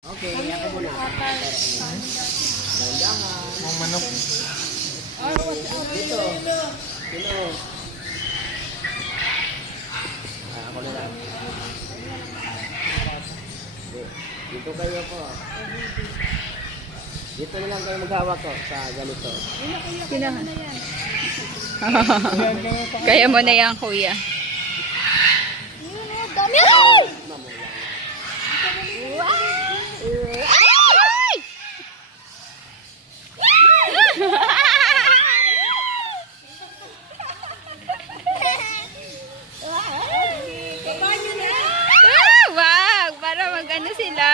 Okay, ako muna. Dandangan. Mga manok. Dito. Dito. Ako na lang. Dito kayo po. Dito na lang kayo maghawak ko sa ganito. Kailangan. Kaya mo na yan, kuya. Wag, para mag-ano sila.